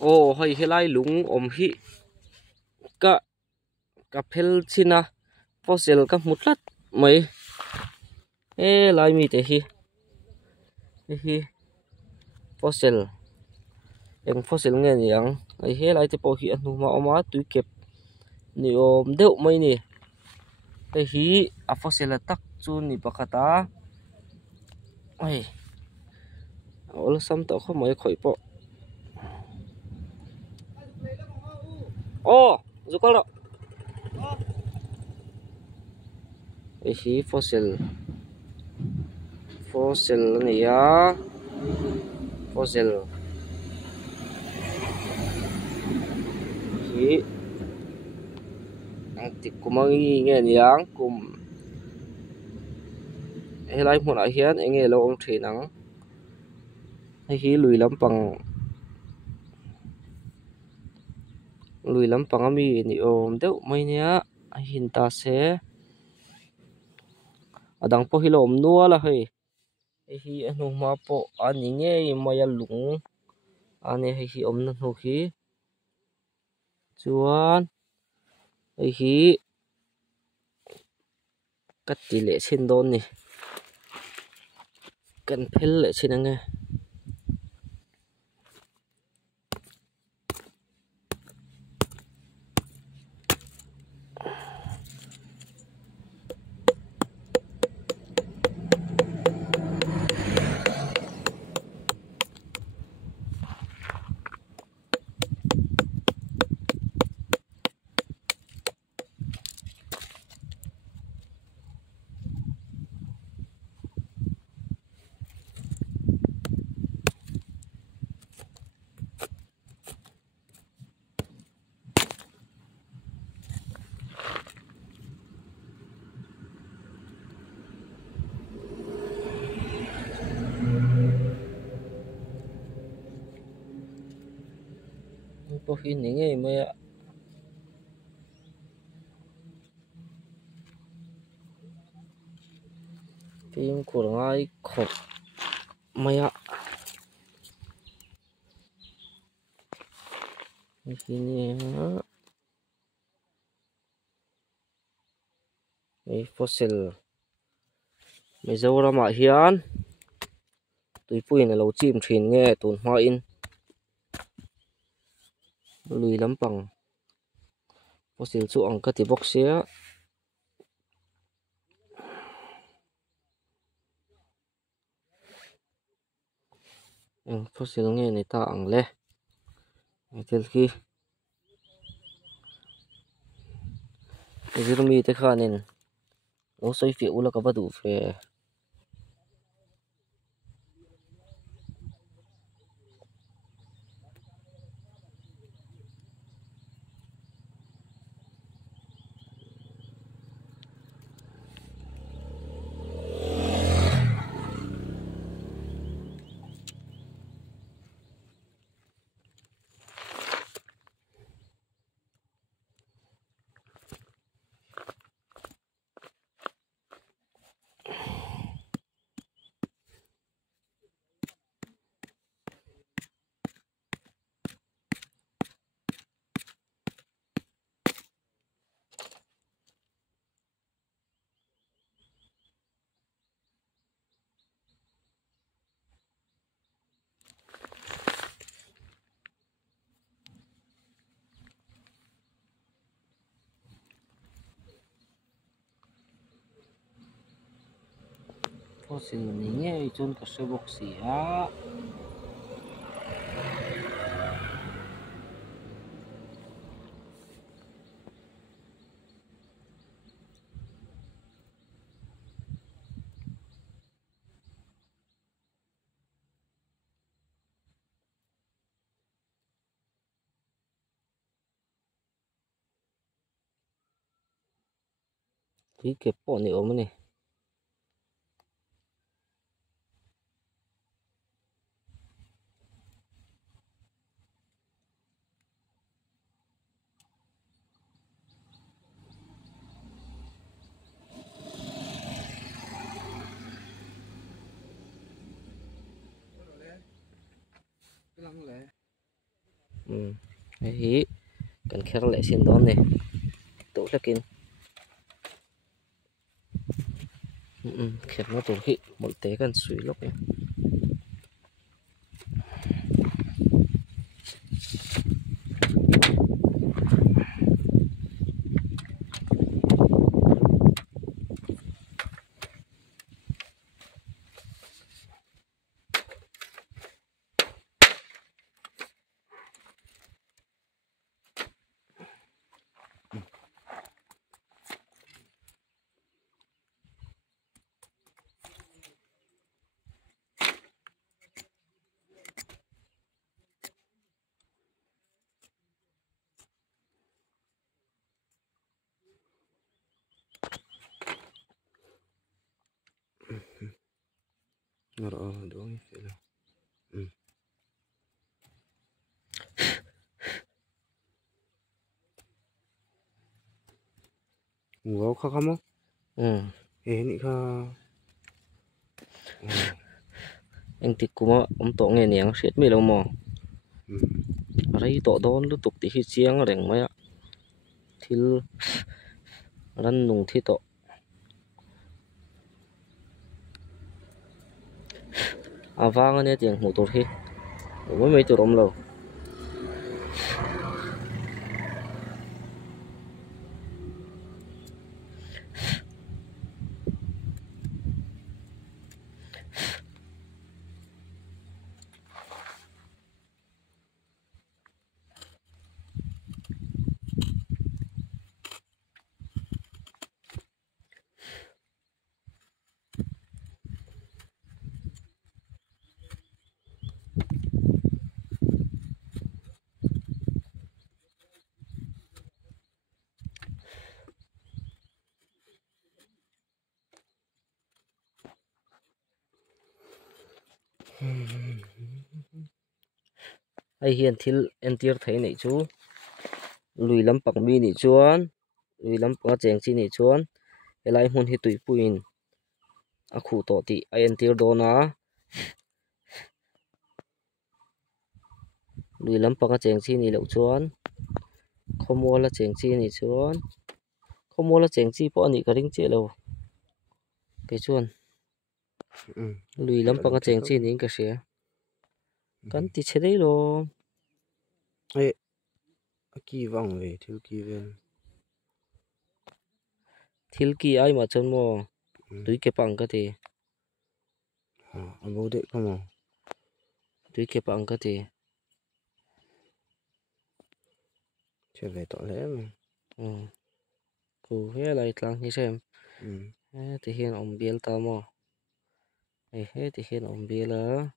ô hay helai lung om hi ka ka phel china fossil ka mutlat mai e lai mi te hi fossil eng fossil nge yang ai he lai te po hi anu ma oma tui kep ni om deuh mai ni te hi a fossil tak chu ni pakata ai ol sam to kho mai khoi po ô zukal ro ai hi fossil ni ya fossil hi ang ti kumangi nge niang kum helai hmun ah hian enge lo ong thin ang hi lui lampang ami ni om deuh mai nia a hin ta se adang po hilom nuala hei hi anu ma po ani nge maya lung ane hi om na nu hi chuan hi kati le chin don ni kan phel le chin ange po hi ni nge maya phim của ngai khop maya ini ai fossil Mizoram ah hian tuipuin a lo chim thin nge tun hma in lui lampang fossil chu ang ka ti box sia eng fossil nge ni ta ang le tel ki zirmi te khanin o soi fi ula ka badu fe fossil ni nge chun ka se box sia thì kẹp bỏ ni om ni hi kan kher le sin don ne to lakin kher na tur hi molte kan sui lok ya rồi đúng rồi ngủ khó không ini kah anh thì cũng ông tổ nghe nhàng xét mi lâu mò rồi tổ đón lúc tục thì khi chiang rèn mấy ạ thì rắn nung thì tổ vang anh ấy tiếng một tổ khi với mấy tổ ông lâu ai hiền thì em tiệt thấy này chú lùi lắm bạc mi này chuan lùi lắm bạc chèn chi này chuan lại muốn hi tụi puin khu tổ ti ai em tiệt đó na lùi lắm bạc chèn chi này lâu chuan không mua là chèn chi này chuan không mua là chèn chi bỏ này cái ring chế lâu cái chuan lùi lắm bạc chèn chi này cái gì kan ti chế đấy lo ấy kỳ vọng về thiếu kỳ về thil ki ai mà chân mo tui ke pang ka ti bố đệ không à tui ke pang ka ti chưa về tỏ lẽ mà ku he lai tlang hi sem ti hian om bial ta mo he ti hian om bial a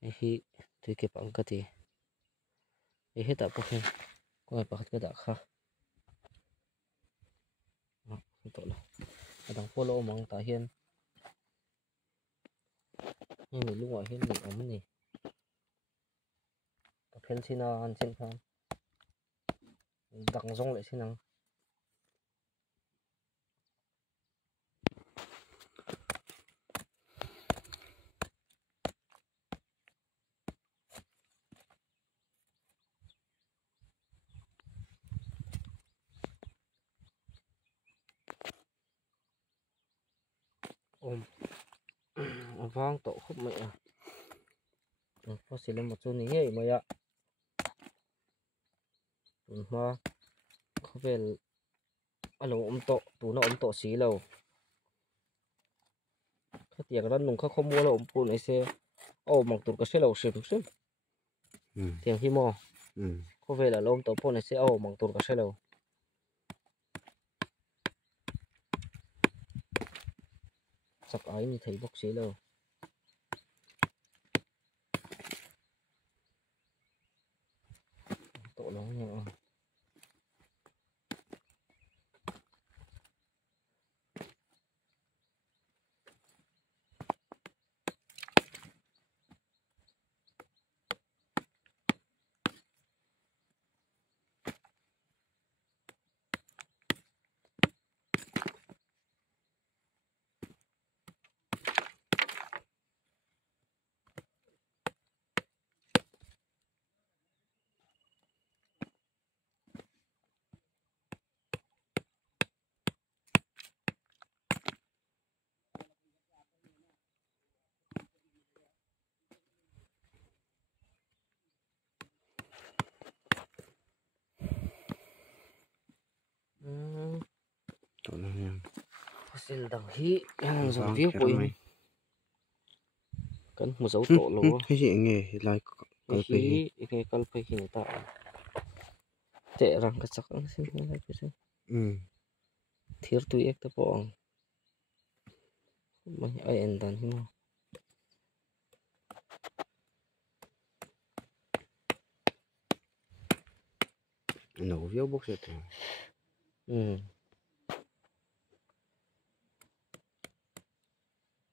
hi tui ke pang ka ti he ta po khen ko pakhat ka da kha to lo adang polo mang ta hian ni lu wa hian ni om ni ka phel china an chen khan dang zong le sinang om vang to khop mai a po silam ma chu ni hei maya ma khovel alo om to tu na om to si lo khát tiang ran nung kha khom mua lo om pu nei se o mang tur ka se lo sim sim tiang hi mo khovel alo om to pu nei se o mang tur ka se lo sak ai ni thei bok se lo to lo nya fossil dang hi yang Vâng, zong view khéo pui mày. kan mu zo to lo Cái gì nghe lại cái gì? hi nge kal pe hin ta te rang ka chak ang sin lai pe se thir tu ek ta po ang mai ai en dan hi ma Nấu viêu bốc sẽ thế.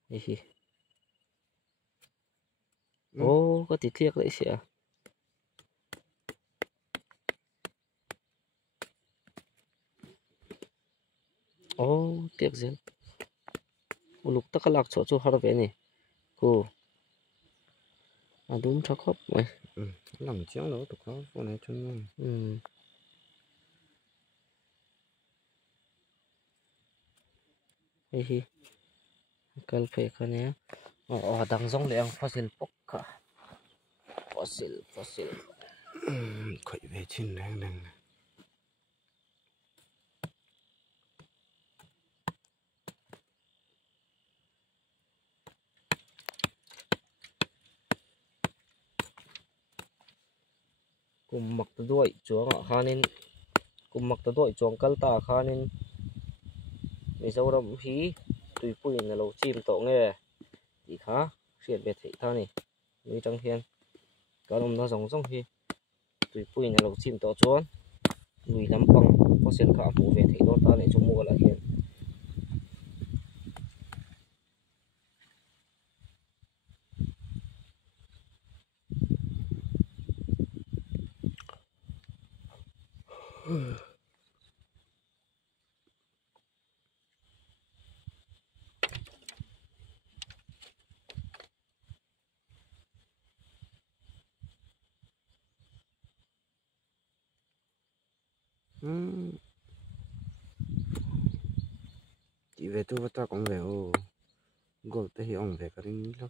hi ô có tí thiệt lại sẽ ô tiếc zen lục ta ka lak cho cho har ve ni cô à đúng chắc khóc mày Làm chéo đó tụi nó con này chân. hi kal pe ka ne dang zong le ang fossil pok ka fossil Khởi về trên đang đang. kum mak ta doi chuang a khanin kum mak ta doi chuang kal ta khanin mi zoram hi tui pui na lo chim to nge ti kha riat be thei tha ni mi tang hian kalom na zong zong hi tui pui na lo chim to chuan lui lampang fossil kha mu ve thei dor ta ni chu mu la hian Chị về tôi ta cũng về ô. Gọi tới ông về cái đinh lắm.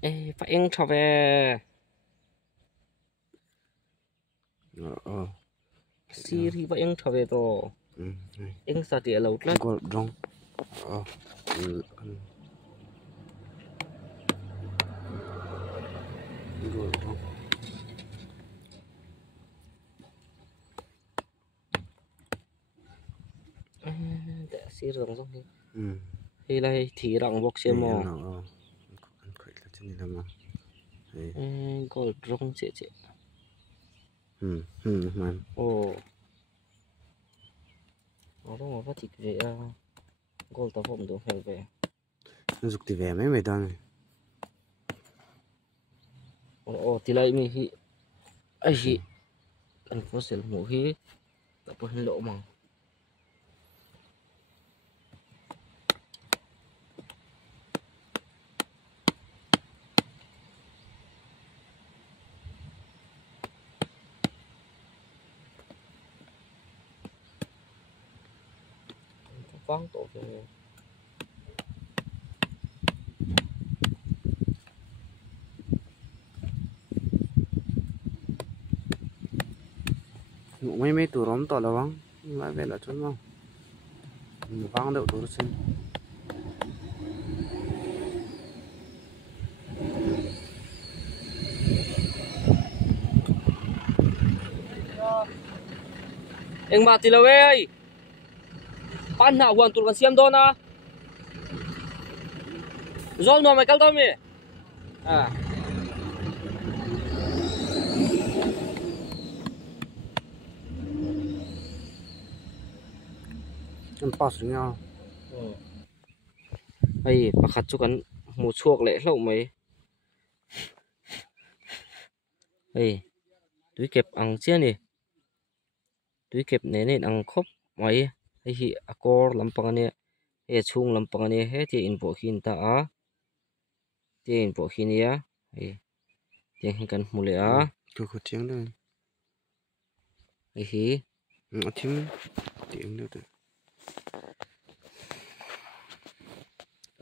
ê phải anh trở về Siri vậy anh trở về rồi anh sao thì lâu lắm Gọi rong. Gọi rong. để Siri rong rong đi hay là thì rong bọc xem mà Ăn khởi là chân làm mà. gold rong chị Man. ồ nó rong mà thịt về gold ta vom đồ heo về Nó dục thì về mấy mày tao này. ồ thì lại mình hi ai hi anh có sẽ ngủ hi tập hình lộ mà vắng tổ về Ngủ mấy tủ róm tỏ là vắng. Lại về là trốn không. Vắng đậu tủ xin. anh mà thì là về pan nào hoàn tụกันxem đó na zon mà mày cắt tao mi Em pass được nhau. ai pakhat chu kan mu chuak le hlo mai ai tui kep ang chia ni tui kep ne ne ang khop mai ai hi akor lampang ani e chung lampang ani he ti in bo hin ta a ti in bo hin ya ai ti hin kan mu le a Tôi có tiếng đây. ai hi Tiếng nữa thôi.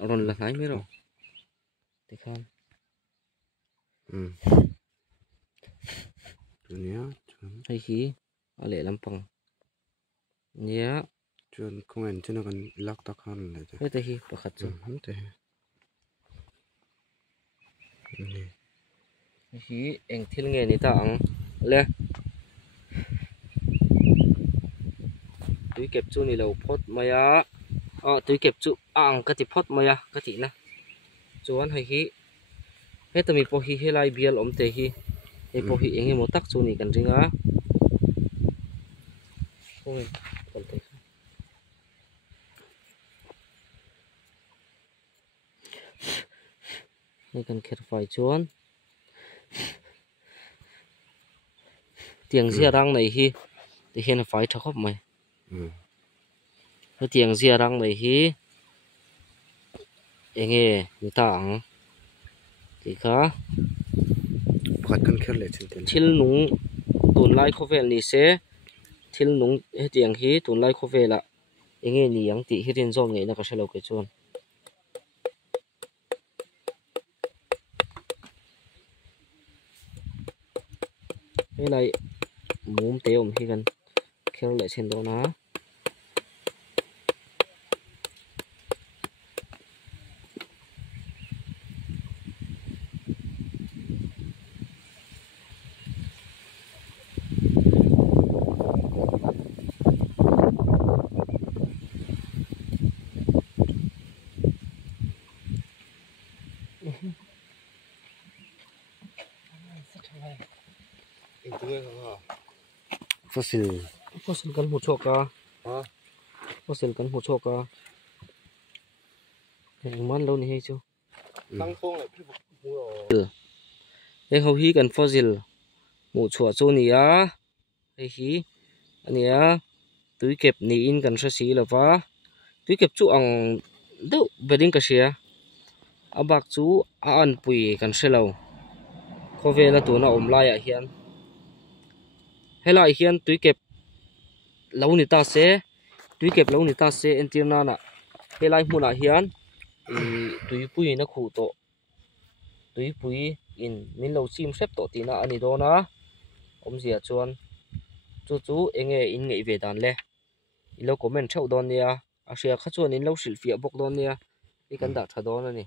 ron la ngai me ro ti khan Dunia. ai hi ale lampang nia chuan không en china kan lak ta khan le te hete hi pakhat chu te hi eng thil nge ni ta ang le tui kep chu ni lo phot maya tui kep chu ang ka ti phot maya ka ti na chuan hei hi hetami po hi helai bial om te hi hei po hi enge mo tak chu ni kan ringa oi kal te hei kan kher fai chuan tiang zia rang nei hi ti hian fai tha khop mai tiang zia rang nei hi enge ni ta ang ti kha pakhat kan kher le chin tel thil nung tun lai kho vel ni se thil nung he tiang hi tun lai kho vela enge ni ang ti hi rin zom ngei na ka shalo ke chuan helai mum te om hi kan khel le chen do na fossil fossil kan hmu chawk a fossil kan hmu chawk a eng man lo ni hei chu lang khong le phi eng ho hi kan fossil hmu chhuah chu ni a hei hi ania tui kep ni in kan hra si lova tui kep chu ang deuh beding ka hria a bak chu a an pui kan hrelo khaw vela tuna awm lai ah hian helai hian tui kep lo ni ta se tui kep lo ni ta se entir nana helai hmunah hian tui pui na khu to tui pui in min lo chim hrep to tina ani dona om zia chuan chu enge in ngei ve dan le i lo comment theuh don nia a hria kha chuan in lo hrilh fiah bawk don nia i kan dah tha don ani